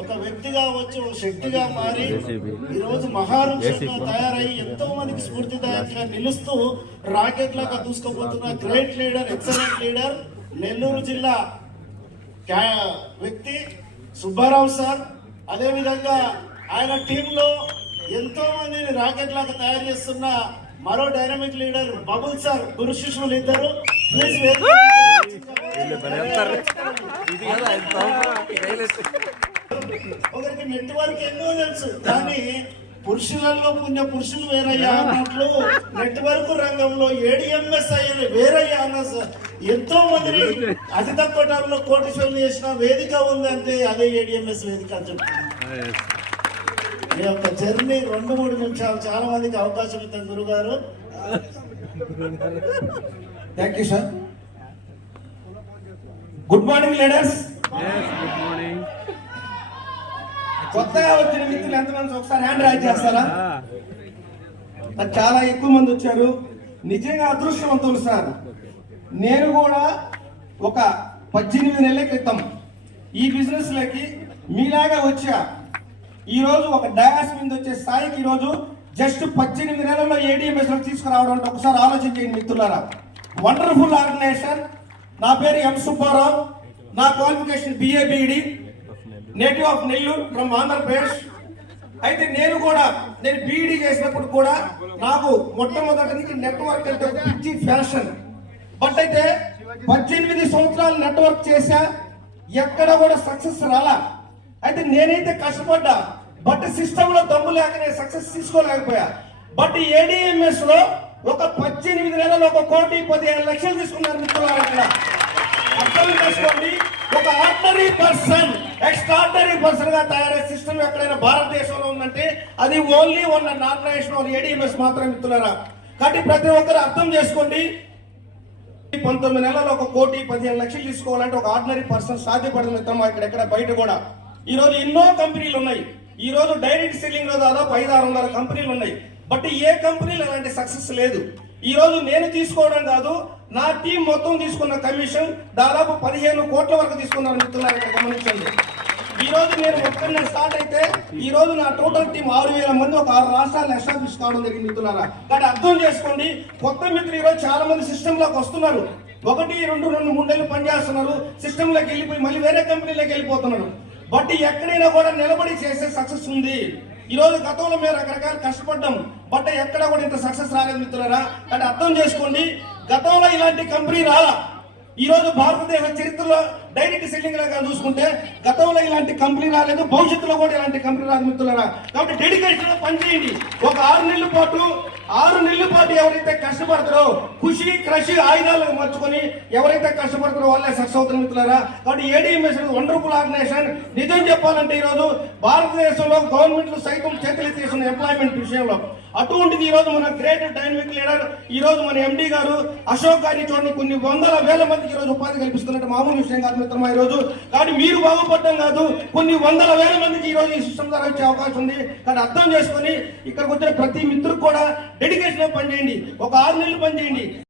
ఒక వ్యక్తిగా వచ్చి ఒక శక్తిగా మారి JCB. ఈ రోజు మహారుషంగా తయారై ఎంతో మందికి స్ఫూర్తిదాయకంగా నిలుస్తూ రాకెట్ లాగా దూసుకుపోతున్న great leader excellent leader Nellore జిల్లా వ్యక్తి సుబ్బారావు సార్. అదే విధంగా ఆయన టీంలో ఎంతో మందిని రాకెట్ లాగా తయారు చేస్తున్న మరో డైనమిక్ లీడర్ బబుల్ సార్ గురు శిష్యులు ఇద్దరు. ప్లీజ్ ఒకరికి నెట్వర్క్ ఎన్నో తెలుసు కానీ పురుషులలో పుణ్య పురుషులు వేరయ్యా అన్నట్లు నెట్వర్క్ రంగంలో ఏడిఎంఎస్ అయ్యేది వేరయ్యా అన్న సార్ ఎంతో మందిని అతి తక్కువ టైంలో కోటీశ్వరులు చేసిన వేదిక ఉందంటే అదే ఏడిఎంఎస్ వేదిక అని చెప్తున్నాను మీ యొక్క జర్నీ రెండు మూడు నిమిషాలు చాలా మందికి అవకాశం ఇస్తాం గురుగారు. Thank you sir good morning leaders కొత్తగా వచ్చిన మిత్రులు ఎంతమంది ఒకసారి హ్యాండ్ రైజ్ చేస్తారా? చాలా ఎక్కువ మంది వచ్చారు. నిజంగా అదృష్టవంతులు సార్. నేను కూడా ఒక పద్దెనిమిది నెలల క్రితం ఈ బిజినెస్లోకి మీలాగా వచ్చా. ఈ రోజు ఒక డయాస్ మీద వచ్చే స్థాయికి ఈ రోజు జస్ట్ పద్దెనిమిది నెలల్లో ఏడిఎంఎస్లో తీసుకురావడం అంటే ఒకసారి ఆలోచించండి మిత్రులారా. వండర్ఫుల్ ఆర్గనైజేషన్ నా పేరు ఎం సుబ్బారావు. నా qualification BA BEd native of Nellore from Andhra Pradesh అయితే నేను కూడా నేను బీఈడి చేసినప్పుడు కూడా నాకు మొట్టమొదటి నుంచి నెట్వర్క్ అంటే పిచ్చి ఫ్యాషన్ బట్ అయితే పద్దెనిమిది సంవత్సరాలు నెట్వర్క్ చేశా ఎక్కడ కూడా సక్సెస్ రాలా. అయితే నేనైతే కష్టపడ్డా బట్ సిస్టమ్లో దమ్ము లేక నేను సక్సెస్ తీసుకోలేకపోయా. బట్ ఏడిఎంఎస్లో ఒక పద్దెనిమిది నెలలు ఒక కోటి పదిహేను లక్షలు తీసుకున్నారు మిత్రులు ఎక్స్ట్రాడనరీ పర్సన్ ఎక్స్ట్రాడనరీ పర్సన్గా తయారయ్యే సిస్టమ్ ఎక్కడైనా భారతదేశంలో ఉందంటే అది ఓన్లీ వన్ ఆర్గనైజేషన్ ఏడిఎంఎస్ మాత్రమే మిత్రులారా. కాబట్టి ప్రతి ఒక్కరు అర్థం చేసుకోండి. పంతొమ్మిది నెలలు ఒక కోటి పదిహేను లక్షలు తీసుకోవాలంటే ఒక ఆర్డినరీ పర్సన్ సాధ్యపడుతుంది మిత్రమా ఇక్కడ ఎక్కడ బయట కూడా. ఈ రోజు ఎన్నో కంపెనీలు ఉన్నాయి. ఈ రోజు డైరెక్ట్ సెల్లింగ్లో దాదాపు ఐదు ఆరు వందల కంపెనీలు ఉన్నాయి. బట్ ఏ కంపెనీలు అలాంటి సక్సెస్ లేదు. ఈరోజు నేను తీసుకోవడం కాదు నా టీం మొత్తం తీసుకున్న కమిషన్ దాదాపు పదిహేను కోట్ల వరకు తీసుకున్నారు మిత్రులారా గమనించండి. ఈ రోజు నేను ఒక్కరిని స్టార్ట్ అయితే ఈ రోజు నా టోటల్ టీం ఆరు వేల మంది ఒక ఆరు రాష్ట్రాలు ఎస్టాబ్లిష్ కావడం జరిగింది మిత్రులారా. కానీ అర్థం చేసుకోండి కొత్త మిత్రులు ఈరోజు చాలా మంది సిస్టమ్లోకి వస్తున్నారు. ఒకటి రెండు రెండు మూడు నెలలు పనిచేస్తున్నారు సిస్టంలోకి వెళ్ళిపోయి మళ్ళీ వేరే కంపెనీలోకి వెళ్ళిపోతున్నారు. బట్ ఎక్కడైనా కూడా నిలబడి చేసే సక్సెస్ ఉంది. ఈరోజు గతంలో మేము రకరకాల కష్టపడ్డాం బట్ ఎక్కడ కూడా ఇంత సక్సెస్ రాలేదు మిత్రులరా. అంటే అర్థం చేసుకోండి గతంలో ఇలాంటి కంపెనీ రాలా. ఈ రోజు భారతదేశ చరిత్రలో డైరెక్ట్ సెల్లింగ్ లాగా చూసుకుంటే గతంలో ఇలాంటి కంపెనీ రాలేదు భవిష్యత్తులో కూడా ఇలాంటి కంపెనీ రాదు మిత్రులరా. కాబట్టి డెడికేషన్ పనిచేయండి. ఒక ఆరు నెలల పాటు ఆరు నెలల పాటు ఎవరైతే కష్టపడతారో ఖుషి క్రషి ఆయుధాలను మర్చుకొని ఎవరైతే కష్టపడతారో వాళ్ళే సక్సెస్ అవుతారు మిత్రులారా. కాబట్టి ఏడీఎంఎస్ వండర్ఫుల్ ఆర్గనైజేషన్ నిజం చెప్పాలంటే ఈ రోజు భారతదేశంలో గవర్నమెంట్లు సైతం చేతులెత్తేసిన ఎంప్లాయ్మెంట్ విషయంలో. అటువంటిది ఈ రోజు మన గ్రేట్ డైనమిక్ లీడర్ ఈరోజు మన ఎండి గారు అశోక్ గారి చూడండి కొన్ని వందల వేల మందికి ఈరోజు రోజు ఉపాధి కల్పిస్తున్నట్టు మామూలు విషయం కాదు మిత్రమా ఈ రోజు కానీ మీరు బాగుపడడం కాదు కొన్ని వందల వేల మందికి ఈ రోజు ఈ సిస్టమ్ ద్వారా వచ్చే అవకాశం ఉంది. కానీ అర్థం చేసుకొని ఇక్కడికి వచ్చిన ప్రతి మిత్రుడు కూడా డెడికేషన్ పనిచేయండి. ఒక ఆరు నెలలు పనిచేయండి.